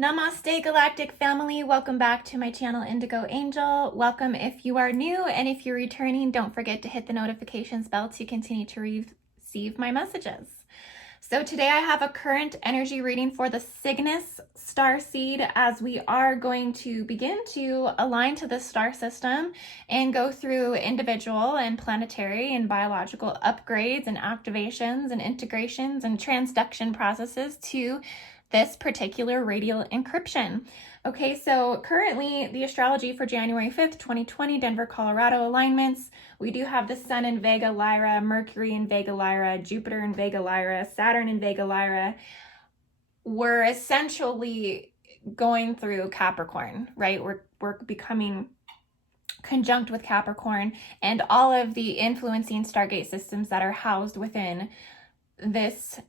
Namaste Galactic Family, welcome back to my channel Indigo Angel. Welcome if you are new, and if you're returning, don't forget to hit the notifications bell to continue to receive my messages. So today I have a current energy reading for the Cygnus Starseed, as we are going to begin to align to the star system and go through individual and planetary and biological upgrades and activations and integrations and transduction processes to this particular radial encryption. Okay, so currently the astrology for January 5th, 2020, Denver, Colorado alignments. We do have the Sun in Vega Lyra, Mercury in Vega Lyra, Jupiter in Vega Lyra, Saturn in Vega Lyra. We're essentially going through Capricorn, right? We're becoming conjunct with Capricorn and all of the influencing stargate systems that are housed within this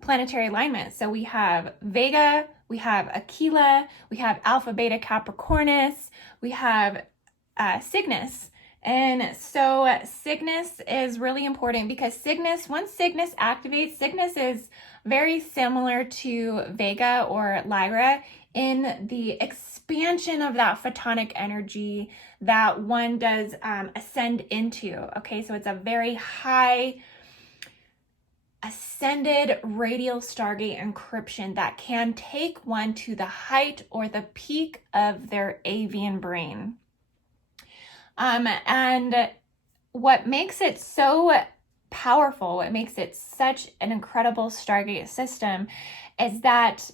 planetary alignment. So we have Vega, we have Aquila, we have Alpha Beta Capricornus, we have Cygnus. And so Cygnus is really important because once Cygnus activates, Cygnus is very similar to Vega or Lyra in the expansion of that photonic energy that one does ascend into. Okay, so it's a very high ascended radial stargate encryption that can take one to the height or the peak of their avian brain. And what makes it so powerful, what makes it such an incredible stargate system, is that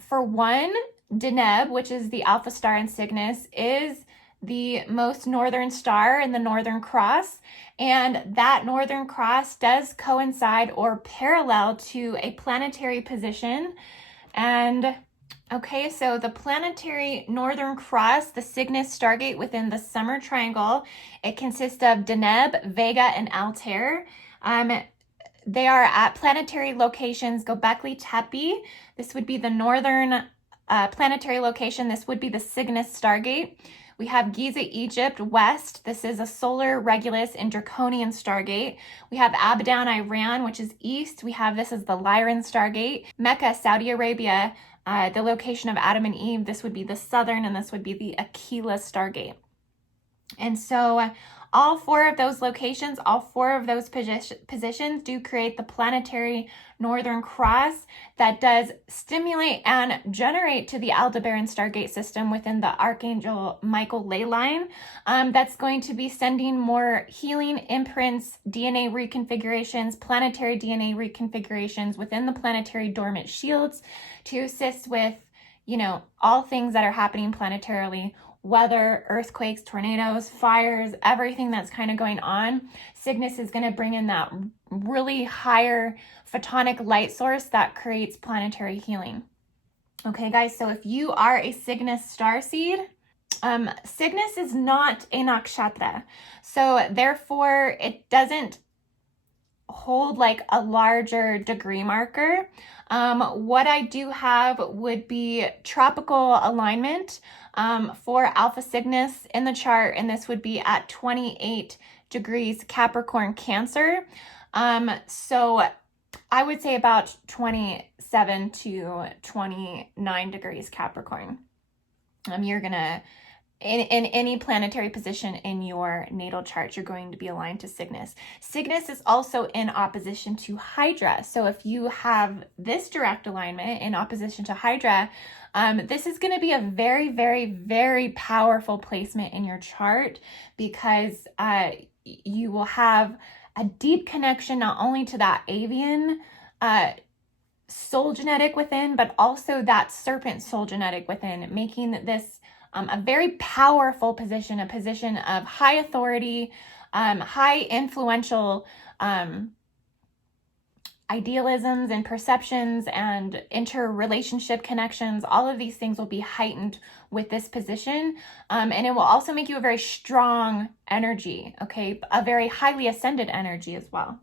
for one, Deneb, which is the alpha star in Cygnus, is the most northern star in the Northern Cross, and that Northern Cross does coincide or parallel to a planetary position. And okay, so the planetary Northern Cross, the Cygnus Stargate within the Summer Triangle, it consists of Deneb, Vega, and Altair. They are at planetary locations Göbekli Tepe. This would be the northern planetary location. This would be the Cygnus Stargate. We have Giza, Egypt, west. This is a solar Regulus and Draconian Stargate. We have Abadan, Iran, which is east. We have this as the Lyran Stargate. Mecca, Saudi Arabia, the location of Adam and Eve. This would be the southern, and this would be the Aquila Stargate. And so all four of those locations, all four of those positions do create the planetary Northern Cross that does stimulate and generate to the Aldebaran Stargate system within the Archangel Michael ley line. That's going to be sending more healing imprints, DNA reconfigurations, planetary DNA reconfigurations within the planetary dormant shields to assist with, all things that are happening planetarily. Weather, earthquakes, tornadoes, fires, everything that's kind of going on. Cygnus is going to bring in that really higher photonic light source that creates planetary healing. Okay, guys, so if you are a Cygnus starseed, Cygnus is not a nakshatra. So therefore, it doesn't hold like a larger degree marker. What I do have would be tropical alignment for Alpha Cygnus in the chart, and this would be at 28 degrees Capricorn Cancer. So I would say about 27 to 29 degrees Capricorn. You're gonna, in any planetary position in your natal chart, you're going to be aligned to Cygnus. Cygnus is also in opposition to Hydra. So if you have this direct alignment in opposition to Hydra, this is going to be a very, very, very powerful placement in your chart, because you will have a deep connection not only to that avian soul genetic within, but also that serpent soul genetic within, making this a very powerful position, a position of high authority, high influential idealisms and perceptions and interrelationship connections. All of these things will be heightened with this position. And it will also make you a very strong energy, okay? A very highly ascended energy as well.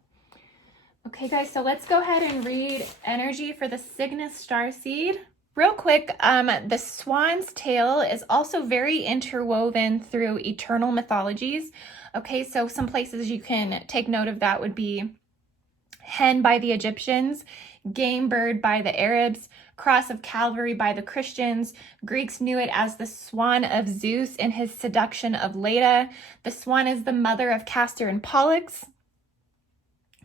Okay, guys, so let's go ahead and read energy for the Cygnus Starseed. Real quick, the swan's tail is also very interwoven through eternal mythologies. Okay, so some places you can take note of that would be hen by the Egyptians, game bird by the Arabs, cross of Calvary by the Christians. Greeks knew it as the swan of Zeus in his seduction of Leda. The swan is the mother of Castor and Pollux.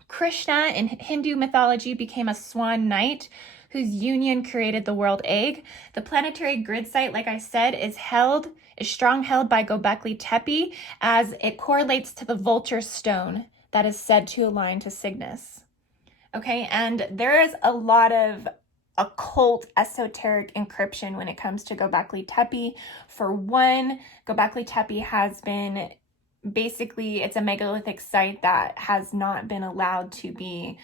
Krishna in Hindu mythology became a swan knight whose union created the world egg. The planetary grid site, like I said, is strong held by Göbekli Tepe, as it correlates to the vulture stone that is said to align to Cygnus. Okay, and there is a lot of occult esoteric encryption when it comes to Göbekli Tepe. For one, Göbekli Tepe has been basically, it's a megalithic site that has not been allowed to be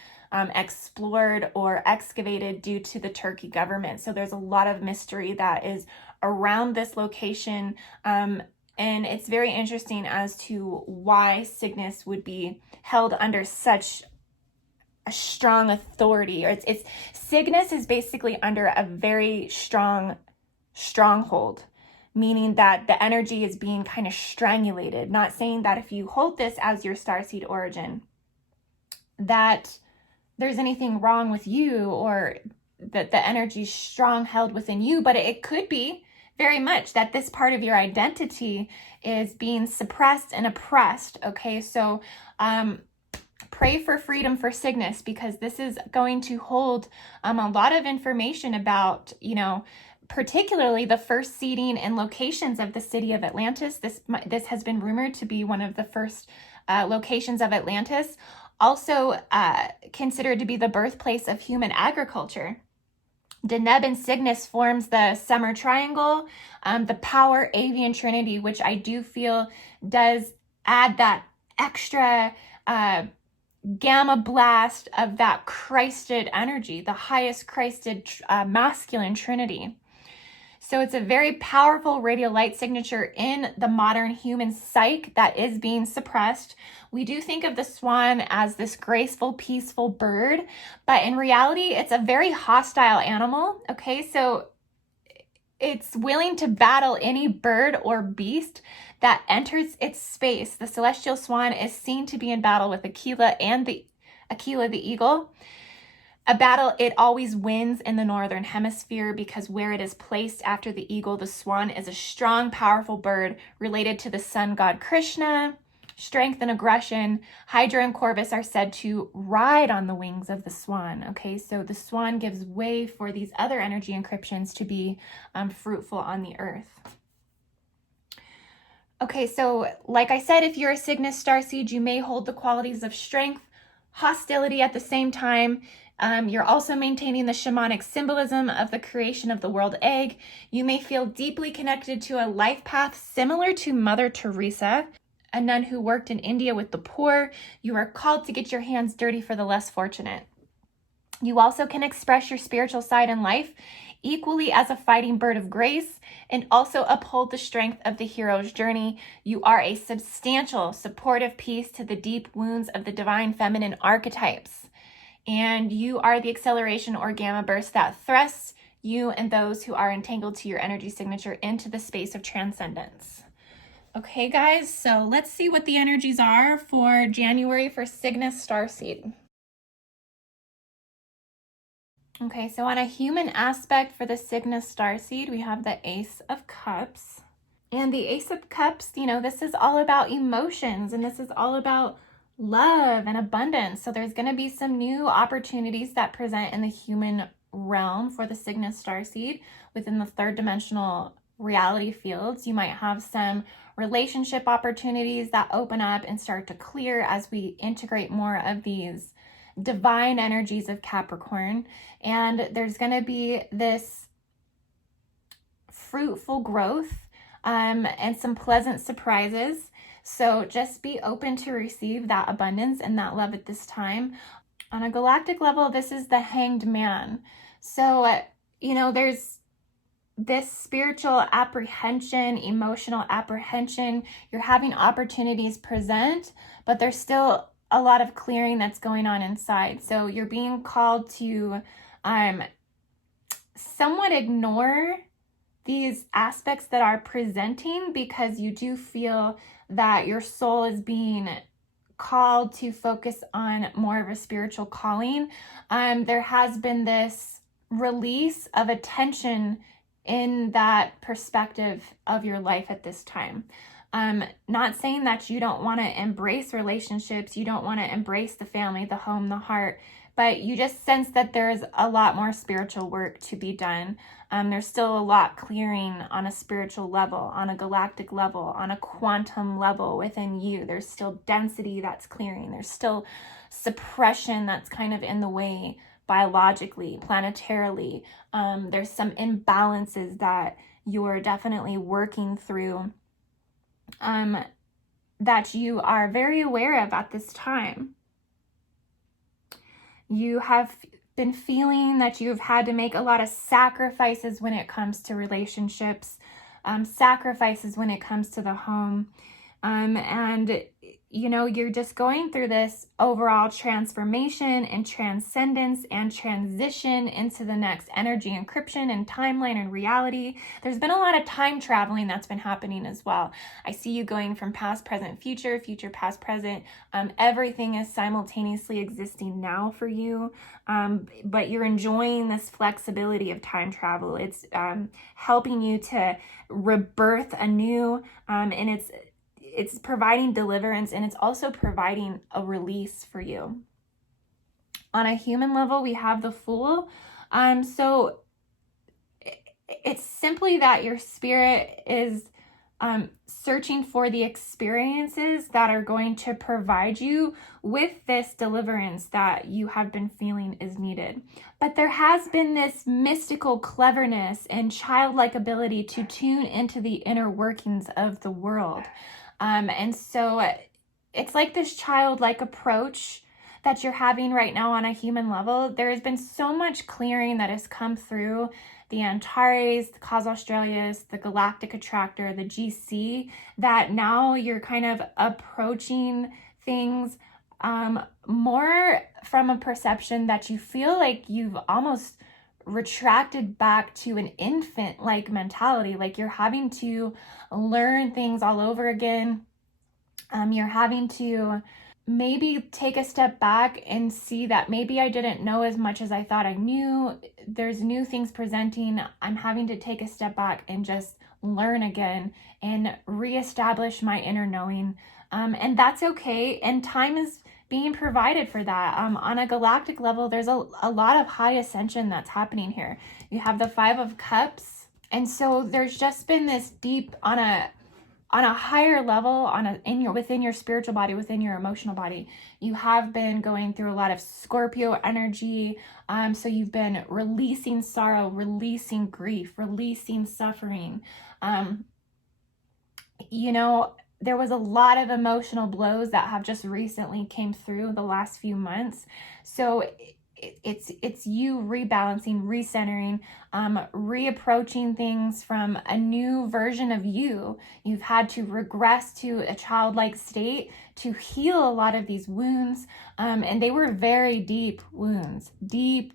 explored or excavated due to the Turkey government. So there's a lot of mystery that is around this location. And it's very interesting as to why Cygnus would be held under such a strong authority. Or it's Cygnus is basically under a very strong stronghold, meaning that the energy is being kind of strangulated. Not saying that if you hold this as your starseed origin, that there's anything wrong with you or that the energy is strong held within you, but it could be very much that this part of your identity is being suppressed and oppressed. Okay, so pray for freedom for Cygnus, because this is going to hold a lot of information about, particularly the first seeding and locations of the city of Atlantis. This has been rumored to be one of the first locations of Atlantis. Also considered to be the birthplace of human agriculture. Deneb and Cygnus forms the summer triangle, the power avian trinity, which I do feel does add that extra gamma blast of that Christed energy, the highest Christed masculine trinity. So it's a very powerful radial light signature in the modern human psyche that is being suppressed. We do think of the swan as this graceful, peaceful bird, but in reality, it's a very hostile animal. Okay, so it's willing to battle any bird or beast that enters its space. The celestial swan is seen to be in battle with Aquila the eagle. A battle it always wins in the northern hemisphere, because where it is placed after the eagle, the swan is a strong, powerful bird related to the sun god Krishna. Strength and aggression. Hydra and Corvus are said to ride on the wings of the swan. Okay, so the swan gives way for these other energy encryptions to be fruitful on the earth. Okay, so like I said, if you're a Cygnus Starseed, you may hold the qualities of strength, hostility at the same time. You're also maintaining the shamanic symbolism of the creation of the world egg. You may feel deeply connected to a life path similar to Mother Teresa, a nun who worked in India with the poor. You are called to get your hands dirty for the less fortunate. You also can express your spiritual side in life equally as a fighting bird of grace, and also uphold the strength of the hero's journey. You are a substantial, supportive piece to the deep wounds of the divine feminine archetypes. And you are the acceleration or gamma burst that thrusts you and those who are entangled to your energy signature into the space of transcendence. Okay, guys, so let's see what the energies are for January for Cygnus Starseed. Okay, so on a human aspect for the Cygnus Starseed, we have the Ace of Cups. And the Ace of Cups, this is all about emotions, and this is all about love and abundance. So there's going to be some new opportunities that present in the human realm for the Cygnus Starseed within the third dimensional reality fields. You might have some relationship opportunities that open up and start to clear as we integrate more of these divine energies of Capricorn. And there's going to be this fruitful growth and some pleasant surprises. So just be open to receive that abundance and that love at this time. On a galactic level, this is the Hanged Man. So, there's this spiritual apprehension, emotional apprehension. You're having opportunities present, but there's still a lot of clearing that's going on inside. So you're being called to somewhat ignore these aspects that are presenting, because you do feel that your soul is being called to focus on more of a spiritual calling. There has been this release of attention in that perspective of your life at this time. Not saying that you don't want to embrace relationships, you don't want to embrace the family, the home, the heart, but you just sense that there's a lot more spiritual work to be done. There's still a lot clearing on a spiritual level, on a galactic level, on a quantum level within you. There's still density that's clearing. There's still suppression that's kind of in the way biologically, planetarily. There's some imbalances that you're definitely working through, that you are very aware of at this time. You have been feeling that you've had to make a lot of sacrifices when it comes to relationships, sacrifices when it comes to the home. And, you know, you're just going through this overall transformation and transcendence and transition into the next energy encryption and timeline and reality. There's been a lot of time traveling that's been happening as well. I see you going from past, present, future, future, past, present. Everything is simultaneously existing now for you, but you're enjoying this flexibility of time travel. It's helping you to rebirth anew, and it's providing deliverance, and it's also providing a release for you. On a human level, we have the Fool. So it's simply that your spirit is searching for the experiences that are going to provide you with this deliverance that you have been feeling is needed. But there has been this mystical cleverness and childlike ability to tune into the inner workings of the world. And so it's like this childlike approach that you're having right now on a human level. There has been so much clearing that has come through the Antares, the Cause Australias, the Galactic Attractor, the GC, that now you're kind of approaching things more from a perception that you feel like you've almost retracted back to an infant-like mentality, like you're having to learn things all over again. You're having to maybe take a step back and see that maybe I didn't know as much as I thought I knew. There's new things presenting. I'm having to take a step back and just learn again and reestablish my inner knowing. And that's okay. And time is being provided for that. On a galactic level, there's a lot of high ascension that's happening here. You have the 5 of Cups. And so there's just been this deep, on a higher level, within your spiritual body, within your emotional body, you have been going through a lot of Scorpio energy. So you've been releasing sorrow, releasing grief, releasing suffering. You know, there was a lot of emotional blows that have just recently came through the last few months. So it's you rebalancing, recentering, reapproaching things from a new version of you. You've had to regress to a childlike state to heal a lot of these wounds, and they were very deep wounds, deep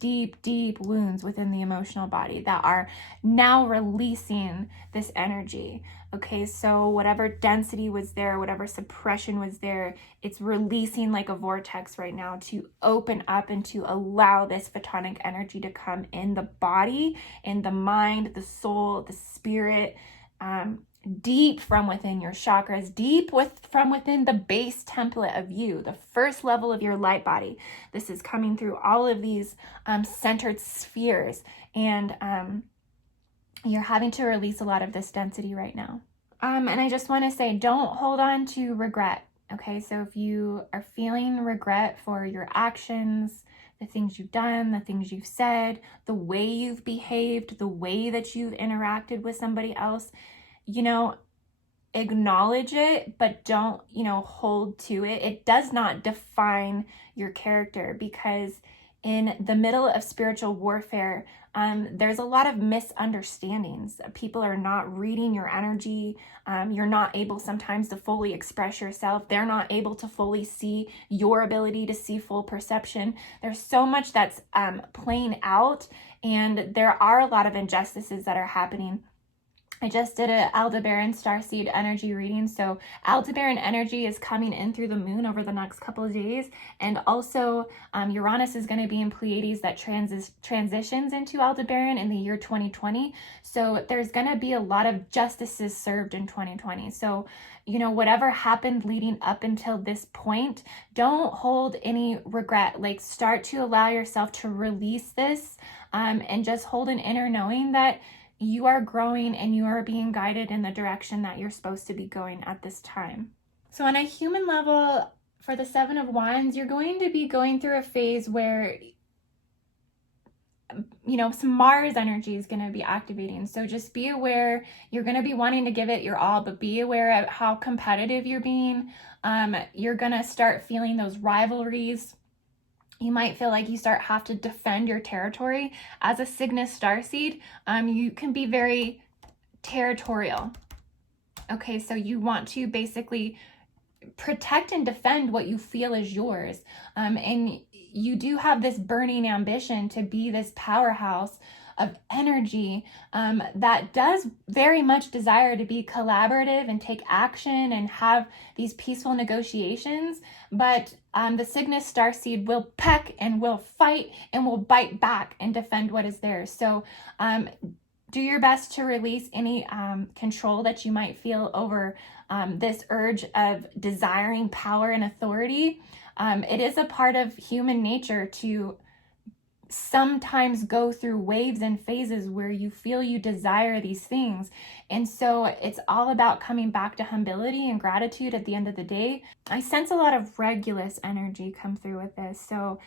wounds within the emotional body that are now releasing this energy. Okay, so whatever density was there, whatever suppression was there, it's releasing like a vortex right now to open up and to allow this photonic energy to come in the body, in the mind, the soul, the spirit, deep from within your chakras, from within the base template of you, the first level of your light body. This is coming through all of these centered spheres, and you're having to release a lot of this density right now. And I just want to say, don't hold on to regret. Okay, so if you are feeling regret for your actions, the things you've done, the things you've said, the way you've behaved, the way that you've interacted with somebody else, you know, acknowledge it, but don't, hold to it. It does not define your character, because in the middle of spiritual warfare, there's a lot of misunderstandings. People are not reading your energy. You're not able sometimes to fully express yourself. They're not able to fully see your ability to see full perception. There's so much that's playing out, and there are a lot of injustices that are happening. I just did a Aldebaran Starseed energy reading. So Aldebaran energy is coming in through the moon over the next couple of days. And also Uranus is going to be in Pleiades that transitions into Aldebaran in the year 2020. So there's going to be a lot of justices served in 2020. So, you know, whatever happened leading up until this point, don't hold any regret. Like, start to allow yourself to release this and just hold an inner knowing that you are growing and you are being guided in the direction that you're supposed to be going at this time. So on a human level, for the Seven of Wands, you're going to be going through a phase where, you know, some Mars energy is going to be activating. So just be aware. You're going to be wanting to give it your all, but be aware of how competitive you're being. You're going to start feeling those rivalries. You might feel like you have to defend your territory. As a Cygnus Starseed, you can be very territorial. Okay, so you want to basically protect and defend what you feel is yours. And you do have this burning ambition to be this powerhouse of energy that does very much desire to be collaborative and take action and have these peaceful negotiations. But the Cygnus Starseed will peck and will fight and will bite back and defend what is theirs. So do your best to release any control that you might feel over this urge of desiring power and authority. It is a part of human nature to sometimes go through waves and phases where you feel you desire these things. And so it's all about coming back to humility and gratitude at the end of the day. I sense a lot of Regulus energy come through with this. So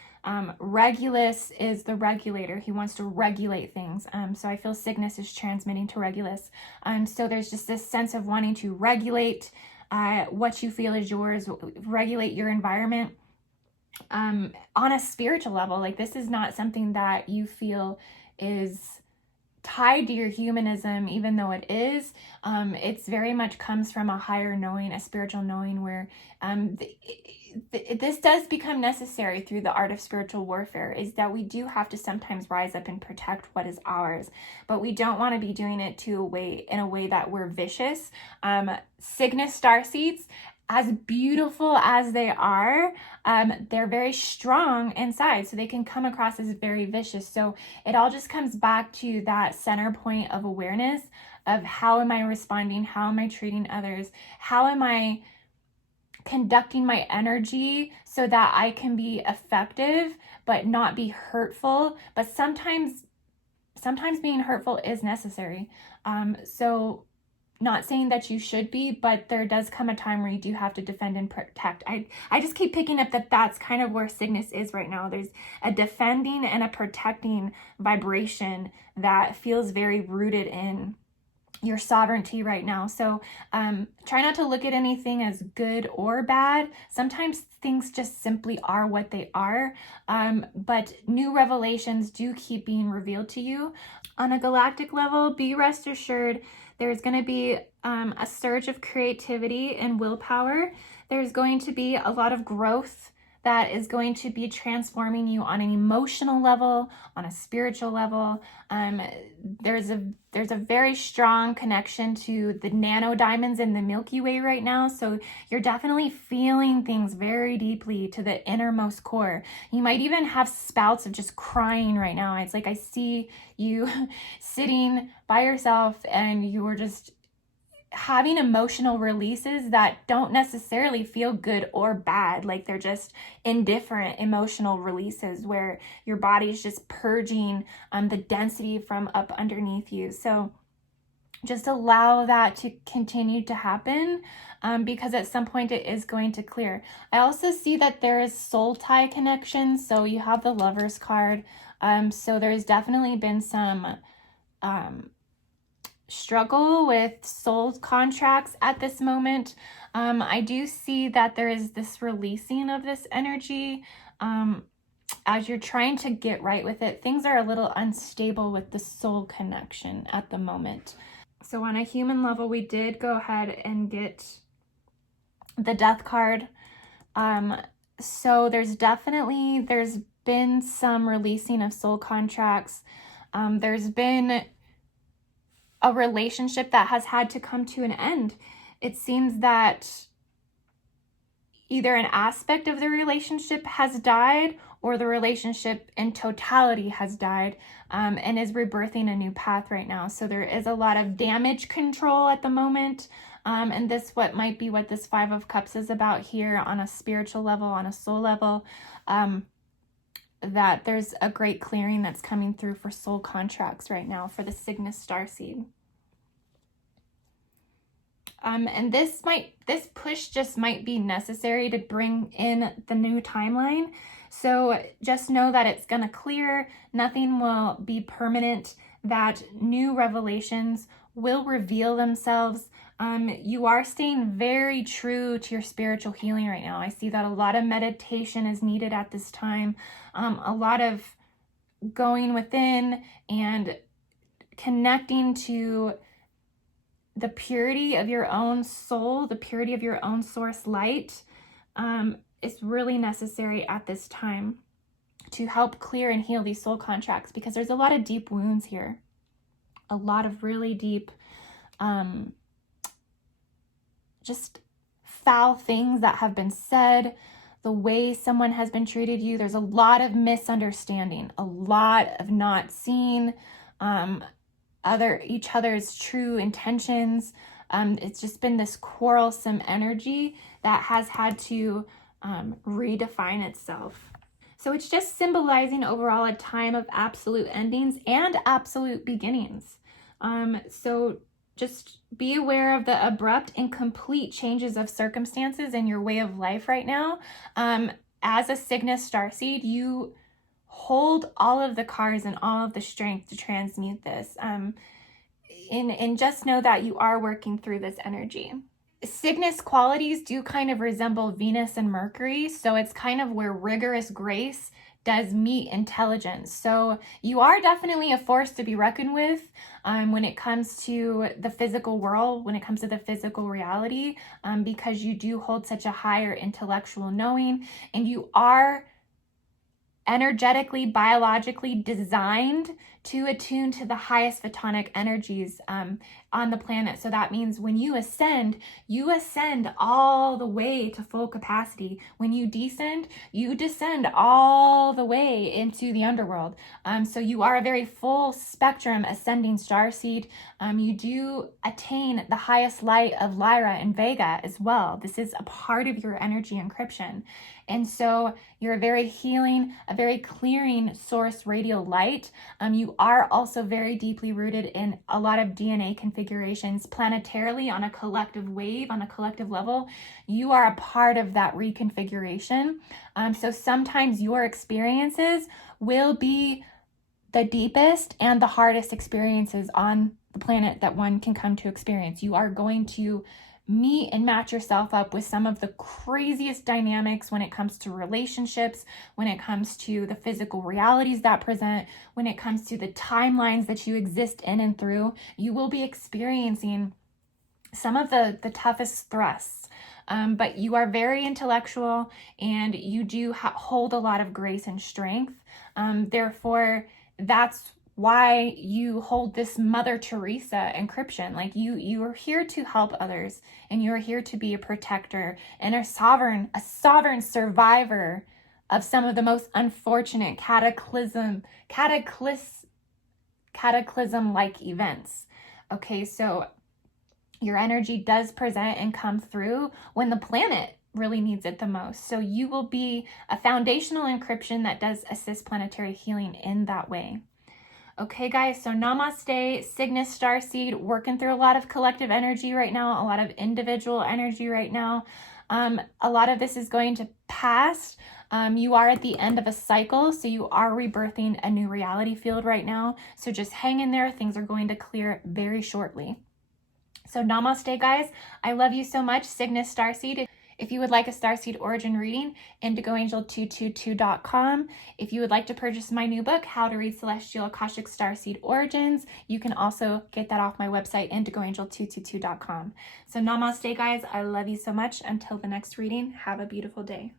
Regulus is the regulator. He wants to regulate things. So I feel Cygnus is transmitting to Regulus. So there's just this sense of wanting to regulate what you feel is yours, regulate your environment. On a spiritual level, like, this is not something that you feel is tied to your humanism, even though it is. It's very much comes from a higher knowing, a spiritual knowing, where this does become necessary through the art of spiritual warfare, is that we do have to sometimes rise up and protect what is ours, but we don't want to be doing it in a way that we're vicious. Cygnus Starseeds, as beautiful as they are, they're very strong inside, so they can come across as very vicious. So it all just comes back to that center point of awareness of how am I responding, how am I treating others, how am I conducting my energy so that I can be effective but not be hurtful. But sometimes being hurtful is necessary. So not saying that you should be, but there does come a time where you do have to defend and protect. I just keep picking up that that's kind of where Cygnus is right now. There's a defending and a protecting vibration that feels very rooted in your sovereignty right now. So try not to look at anything as good or bad. Sometimes things just simply are what they are. But new revelations do keep being revealed to you. On a galactic level, be rest assured there's going to be a surge of creativity and willpower. There's going to be a lot of growth that is going to be transforming you on an emotional level, on a spiritual level. There's a very strong connection to the nano diamonds in the Milky Way right now. So you're definitely feeling things very deeply to the innermost core. You might even have spouts of just crying right now. It's like I see you sitting by yourself and you're just having emotional releases that don't necessarily feel good or bad. Like, they're just indifferent emotional releases where your body's just purging the density from up underneath you. So just allow that to continue to happen because at some point it is going to clear. I also see that there is soul tie connection. So you have the Lover's card. So there's definitely been some struggle with soul contracts at this moment. I do see that there is this releasing of this energy as you're trying to get right with it. Things are a little unstable with the soul connection at the moment. So on a human level, we did go ahead and get the Death card. So there's been some releasing of soul contracts. There's been a relationship that has had to come to an end. It seems that either an aspect of the relationship has died or the relationship in totality has died, and is rebirthing a new path right now. So there is a lot of damage control at the moment. And this might be what this Five of Cups is about here on a spiritual level, on a soul level, that there's a great clearing that's coming through for soul contracts right now for the Cygnus Starseed. And this push just might be necessary to bring in the new timeline. So just know that it's going to clear. Nothing will be permanent, that new revelations will reveal themselves. You are staying very true to your spiritual healing right now. I see that a lot of meditation is needed at this time. A lot of going within and connecting to the purity of your own soul, the purity of your own source light, is really necessary at this time to help clear and heal these soul contracts, because there's a lot of deep wounds here. A lot of really deep, just foul things that have been said, the way someone has been treated you. There's a lot of misunderstanding, a lot of not seeing each other's true intentions. It's just been this quarrelsome energy that has had to redefine itself. So it's just symbolizing overall a time of absolute endings and absolute beginnings. So just be aware of the abrupt and complete changes of circumstances in your way of life right now. As a Cygnus Starseed, you hold all of the cards and all of the strength to transmute this. And just know that you are working through this energy. Cygnus qualities do kind of resemble Venus and Mercury, so it's kind of where rigorous grace does meet intelligence. So you are definitely a force to be reckoned with when it comes to the physical world, when it comes to the physical reality, because you do hold such a higher intellectual knowing, and you are energetically, biologically designed to attune to the highest photonic energies on the planet. So that means when you ascend all the way to full capacity. When you descend all the way into the underworld. So you are a very full spectrum ascending starseed. You do attain the highest light of Lyra and Vega as well. This is a part of your energy encryption. And so you're a very healing, a very clearing source radial light. You are also very deeply rooted in a lot of DNA configurations planetarily on a collective wave, on a collective level. You are a part of that reconfiguration. So sometimes your experiences will be the deepest and the hardest experiences on the planet that one can come to experience. You are going to meet and match yourself up with some of the craziest dynamics when it comes to relationships, when it comes to the physical realities that present, when it comes to the timelines that you exist in and through. You will be experiencing some of the toughest thrusts, but you are very intellectual and you do hold a lot of grace and strength. Therefore, that's why you hold this Mother Teresa encryption. Like you are here to help others, and you are here to be a protector and a sovereign survivor of some of the most unfortunate cataclysm-like events. Okay, so your energy does present and come through when the planet really needs it the most. So you will be a foundational encryption that does assist planetary healing in that way. Okay, guys, so namaste, Cygnus Starseed, working through a lot of collective energy right now, a lot of individual energy right now. A lot of this is going to pass. You are at the end of a cycle, so you are rebirthing a new reality field right now. So just hang in there. Things are going to clear very shortly. So namaste, guys. I love you so much, Cygnus Starseed. If you would like a Starseed origin reading, indigoangel222.com. If you would like to purchase my new book, How to Read Celestial Akashic Starseed Origins, you can also get that off my website, indigoangel222.com. So namaste, guys. I love you so much. Until the next reading, have a beautiful day.